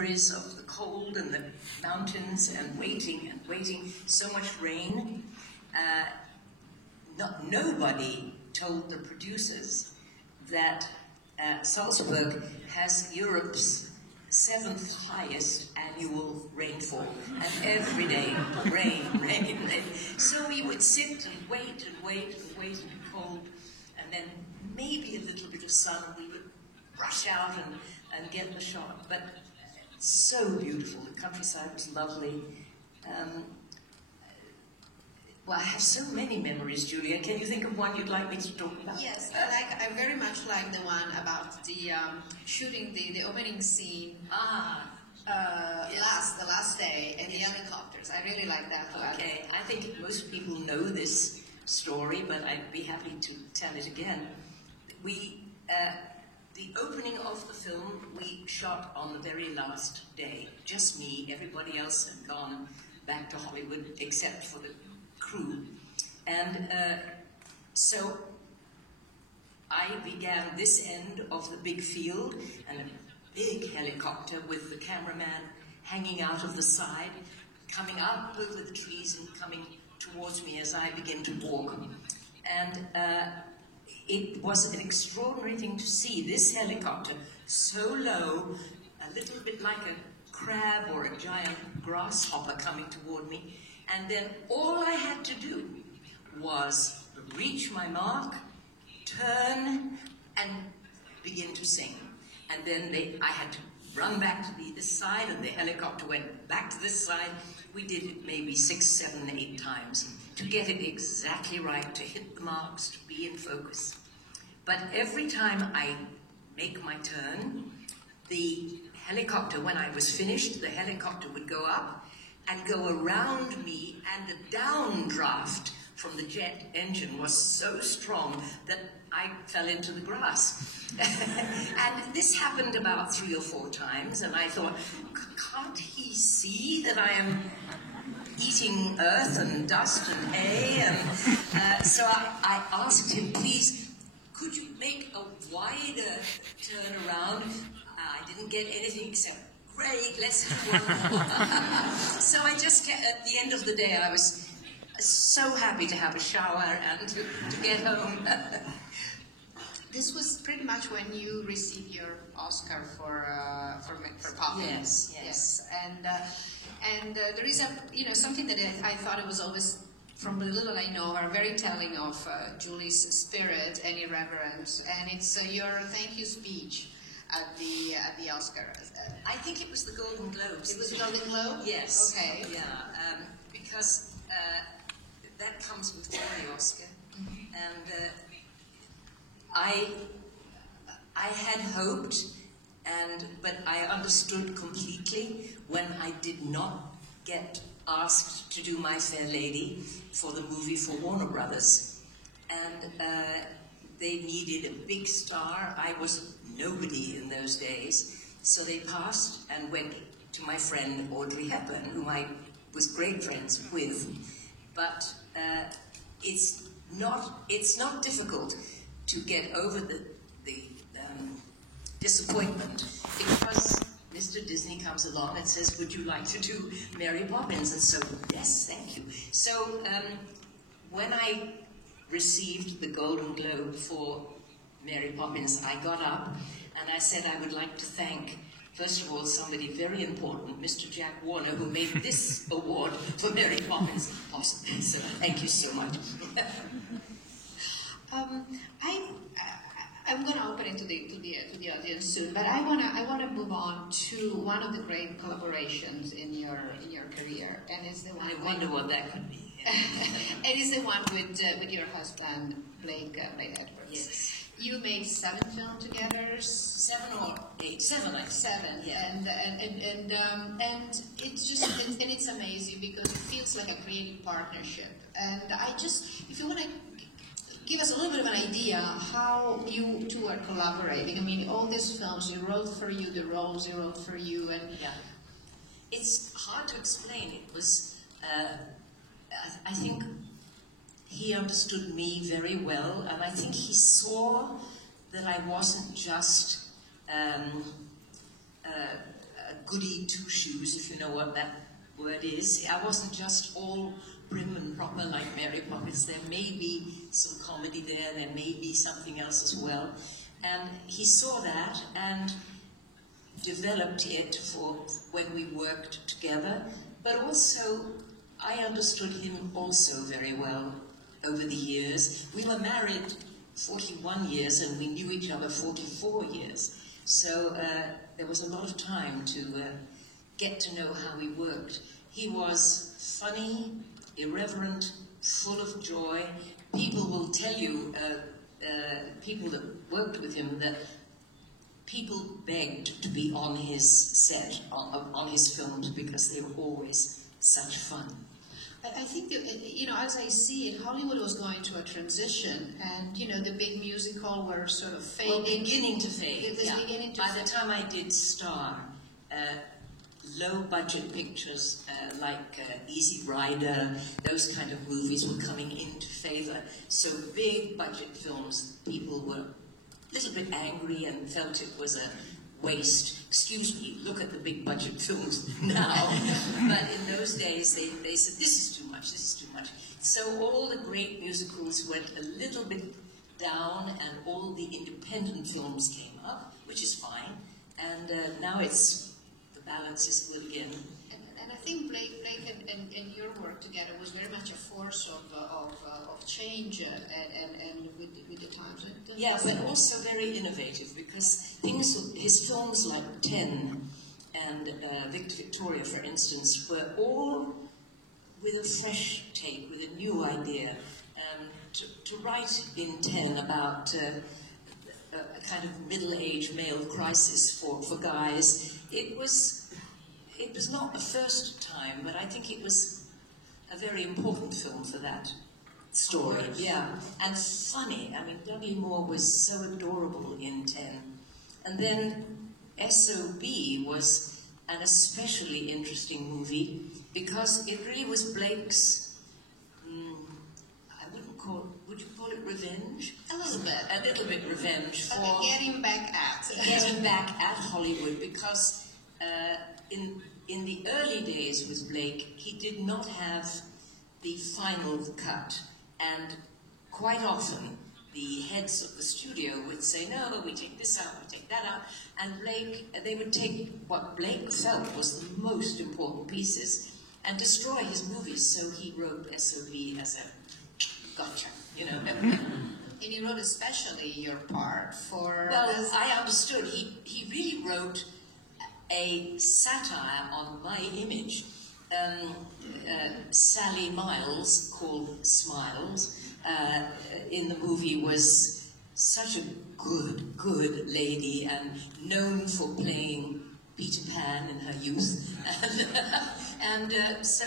memories of the cold and the mountains and waiting, so much rain. Nobody told the producers that Salzburg has Europe's 7th highest annual rainfall, and every day, rain. So we would sit and wait and be cold, and then maybe a little bit of sun, we would rush out and get the shot. But so beautiful, the countryside was lovely. Well, I have so many memories, Julia. Can you think of one you'd like me to talk about? Yes, I very much like the one about the shooting the opening scene. The last day and the helicopters. I really like that one. Okay, I think most people know this story, but I'd be happy to tell it again. The opening of the film we shot on the very last day. Just me. Everybody else had gone back to Hollywood except for the crew. And so I began this end of the big field, and a big helicopter with the cameraman hanging out of the side, coming up over the trees and coming towards me as I begin to walk. And it was an extraordinary thing to see this helicopter so low, a little bit like a crab or a giant grasshopper coming toward me. And then all I had to do was reach my mark, turn, and begin to sing. And then I had to run back to this side, and the helicopter went back to this side. We did it maybe 6, 7, 8 times to get it exactly right, to hit the marks, to be in focus. But every time I make my turn, the helicopter, when I was finished, the helicopter would go up and go around me, and the downdraft from the jet engine was so strong that I fell into the grass. And this happened about 3 or 4 times, and I thought, can't he see that I am eating earth and dust and hay? And so I asked him, please, could you make a wider turn around? I didn't get anything except, great, let's do one more. So I just, at the end of the day, I was so happy to have a shower and to get home. This was pretty much when you received your Oscar for Poppins. Yes. And there is something that I thought it was always, from the little I know, are very telling of Julie's spirit and irreverence, and it's your thank you speech at the Oscars. I think it was the Golden Globes. It was the Golden Globe? Yes. Okay. Yeah, because that comes before the Oscar, and I had hoped, but I understood completely when I did not get asked to do My Fair Lady for the movie for Warner Brothers, and they needed a big star. I was nobody in those days, so they passed and went to my friend Audrey Hepburn, whom I was great friends with. But it's not difficult to get over the disappointment, because Mr. Disney comes along and says, would you like to do Mary Poppins? And so, yes, thank you. So when I received the Golden Globe for Mary Poppins, I got up and I said I would like to thank, first of all, somebody very important, Mr. Jack Warner, who made this award for Mary Poppins possible. So thank you so much. I'm going to open it to the audience soon, but I want to move on to one of the great collaborations in your career, and it's the one. I wonder what that could be. It is the one with your husband Blake Edwards. Yes. You made 7 films together. 7 or 8? 7, I think. 7, yeah. And it's just and it's amazing because it feels like a creative partnership. And if you want to give us a little bit of an idea how you two are collaborating. I mean, all these films you wrote for you, the roles you wrote for you, and yeah, it's hard to explain. It was, I think, he understood me very well, and I think he saw that I wasn't just a goody two-shoes, if you know what that word is. I wasn't just all prim and proper like Mary Poppins. There may be some comedy there, there may be something else as well. And he saw that and developed it for when we worked together, but also I understood him also very well over the years. We were married 41 years and we knew each other 44 years. So there was a lot of time to get to know how we worked. He was funny, irreverent, full of joy. People will tell you, people that worked with him, that people begged to be on his set, on his films, because they were always such fun. I think that, you know, as I see it, Hollywood was going through a transition, and you know, the big musical were sort of fading. Well, beginning to fade. Beginning to By the time I did Star, low-budget pictures like Easy Rider, those kind of movies were coming into favor. So big-budget films, people were a little bit angry and felt it was a waste. Excuse me, look at the big-budget films now. But in those days, they said, this is too much, this is too much. So all the great musicals went a little bit down, and all the independent films came up, which is fine. And now it's, the balance is good again. And I think Blake and your work together was very much a force of change and with the times. Yeah, but also very innovative, because things, his films like 10 and Victor Victoria, for instance, were all with a fresh take, with a new idea. To write in 10 about a kind of middle-aged male crisis for guys, it was not a first time, but I think it was a very important film for that story. Yeah, and funny. I mean, Debbie Moore was so adorable in 10. And then S.O.B. was an especially interesting movie because it really was Blake's, would you call it revenge? A little bit. A little bit revenge for getting back at Hollywood, because in the early days with Blake, he did not have the final cut, and quite often the heads of the studio would say, no, we take this out, we take that out, and they would take what Blake felt was the most important pieces and destroy his movies, so he wrote S.O.B. as a gotcha, you know. And he wrote especially your part for... Well, I understood. He really wrote a satire on my image. Sally Miles, called Smiles, in the movie was such a good lady and known for playing Peter Pan in her youth. And so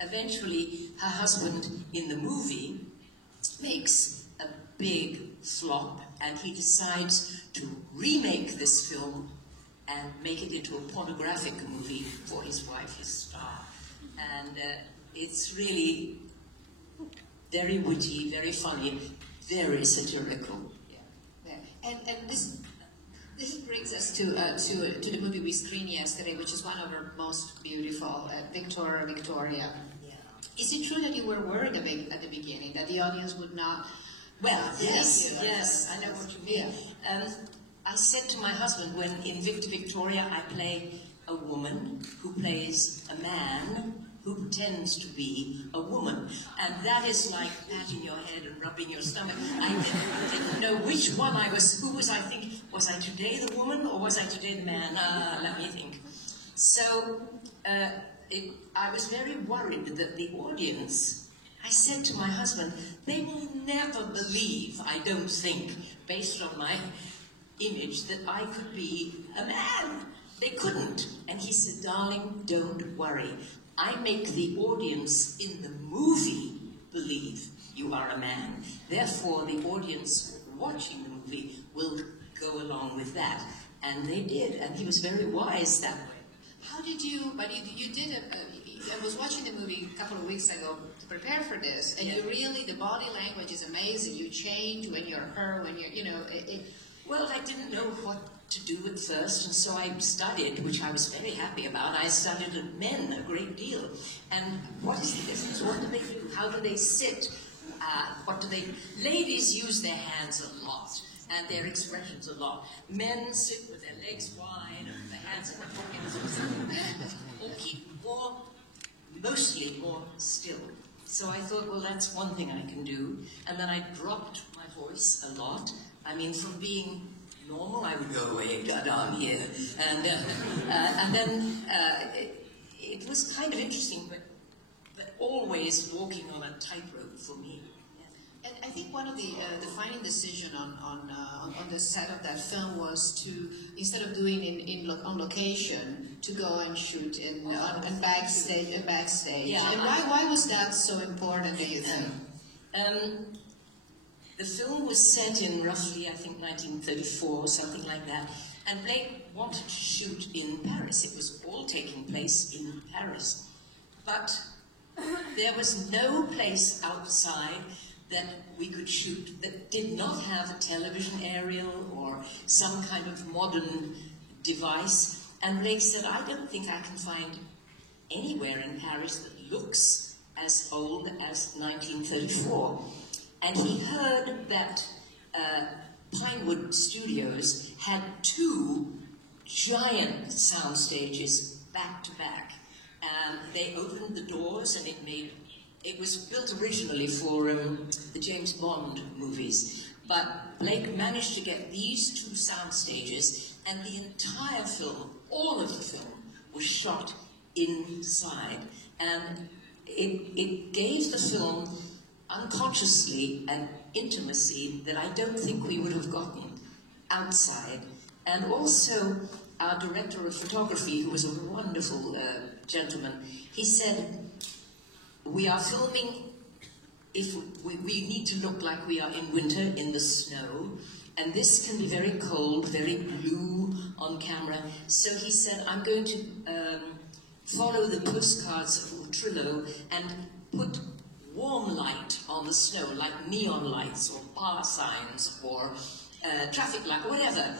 eventually her husband in the movie makes a big flop, and he decides to remake this film and make it into a pornographic movie for his wife, his star. And it's really very witty, very funny, very satirical. Yeah. And this brings us to the movie we screened yesterday, which is one of our most beautiful, Victoria. Yeah. Is it true that you were worried at the beginning, that the audience would not... Well, yes, I know what you mean. I said to my husband, when in Victor Victoria I play a woman who plays a man who pretends to be a woman. And that is like patting your head and rubbing your stomach. I didn't know which one I was. Who was I thinking? Was I today the woman or was I today the man? Let me think. So I was very worried that the audience, I said to my husband, they will never believe, I don't think, based on my image, that I could be a man. They couldn't. And he said, darling, don't worry. I make the audience in the movie believe you are a man. Therefore, the audience watching the movie will go along with that. And they did. And he was very wise that way. How did you, but you did, I was watching the movie a couple of weeks ago to prepare for this, and you really, the body language is amazing. You change when you're her, when you're, you know, Well, I didn't know what to do at first, and so I studied, which I was very happy about. I studied men a great deal. And what is the difference? What do they do? How do they sit? What do they... Ladies use their hands a lot, and their expressions a lot. Men sit with their legs wide, and their hands in the pockets, or keep mostly more still. So I thought, well, that's one thing I can do. And then I dropped my voice a lot. I mean, from being normal, I would go away, I'm here. And then it was kind of interesting, but always walking on a tightrope for me. And I think one of the defining decision on the set of that film was to, instead of doing on location, to go and shoot on backstage. Yeah, and why was that so important, do you think? The film was set in roughly, I think, 1934 or something like that, and Blake wanted to shoot in Paris. It was all taking place in Paris. But there was no place outside that we could shoot that did not have a television aerial or some kind of modern device. And Blake said, I don't think I can find anywhere in Paris that looks as old as 1934. And he heard that Pinewood Studios had 2 giant sound stages back to back. And they opened the doors, and it was built originally for the James Bond movies. But Blake managed to get these 2 sound stages, and the entire film, all of the film, was shot inside. And it gave the film unconsciously an intimacy that I don't think we would have gotten outside. And also, our director of photography, who was a wonderful gentleman, he said, we are filming, if we need to look like we are in winter in the snow, and this can be very cold, very blue on camera. So he said, I'm going to follow the postcards of Utrillo and put warm light on the snow, like neon lights or bar signs or traffic light, whatever,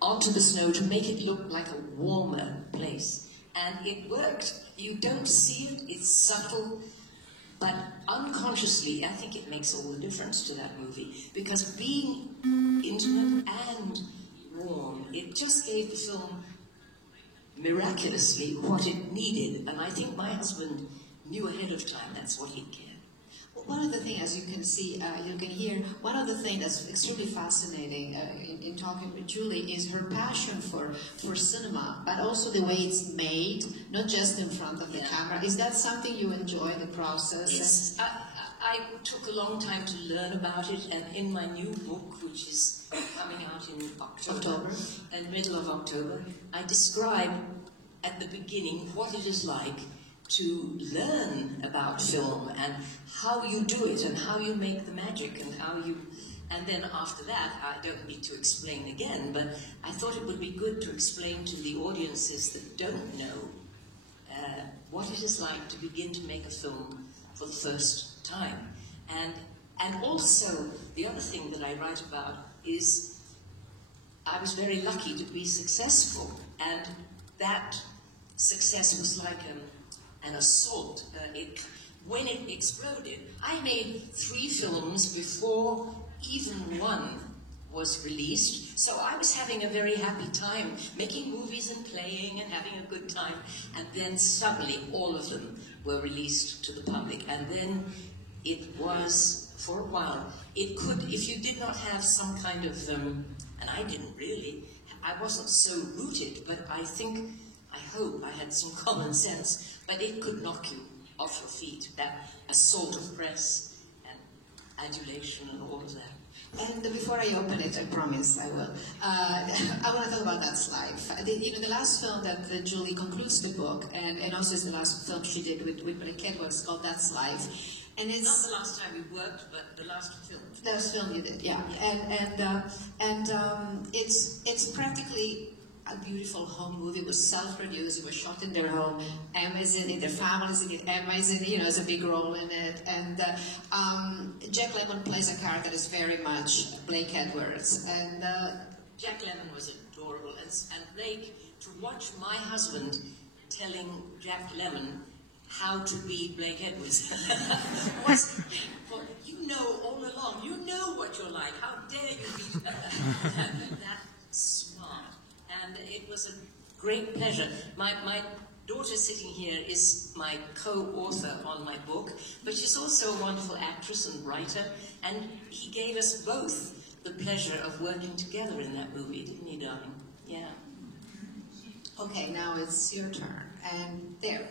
onto the snow to make it look like a warmer place. And it worked. You don't see it, it's subtle, but unconsciously, I think it makes all the difference to that movie. Because being intimate and warm, it just gave the film miraculously what it needed. And I think my husband knew ahead of time that's what he'd get. Well, one of the things, as you can see, you can hear, one of the things that's extremely fascinating in talking with Julie is her passion for cinema, but also the way it's made, not just in front of the camera. Is that something you enjoy, the process? Yes, I took a long time to learn about it, and in my new book, which is coming out in October, in the middle of October, I describe at the beginning what it is like to learn about film and how you do it and how you make the magic and how you... And then after that, I don't need to explain again, but I thought it would be good to explain to the audiences that don't know what it is like to begin to make a film for the first time. And also, the other thing that I write about is I was very lucky to be successful, and that success was like an assault. When it exploded, I made 3 films before even one was released, so I was having a very happy time making movies and playing and having a good time, and then suddenly all of them were released to the public, and then it was, for a while, it could, if you did not have some kind of, and I didn't really, I wasn't so rooted, but I hope I had some common sense, but it could knock you off your feet, that assault of press and adulation and all of that. And before I open it, I promise I will, I want to talk about That's Life. The last film that Julie concludes the book, and also is the last film she did with Blake Edwards, was called That's Life. And it's not the last time we worked, but the last film. The last film you did, yeah. And it's practically a beautiful home movie. It was self-produced. It was shot in their home. Emma is in it. Their family is in it. Emma is in it. Has a big role in it. And Jack Lemmon plays a character that is very much Blake Edwards. And Jack Lemmon was adorable, and Blake, to watch my husband telling Jack Lemmon how to be Blake Edwards was, well, you know all along, you know what you're like, how dare you be that smart. And it was a great pleasure. My daughter sitting here is my co-author on my book, but she's also a wonderful actress and writer, and he gave us both the pleasure of working together in that movie, didn't he, darling? Yeah. Okay, now it's your turn. And there.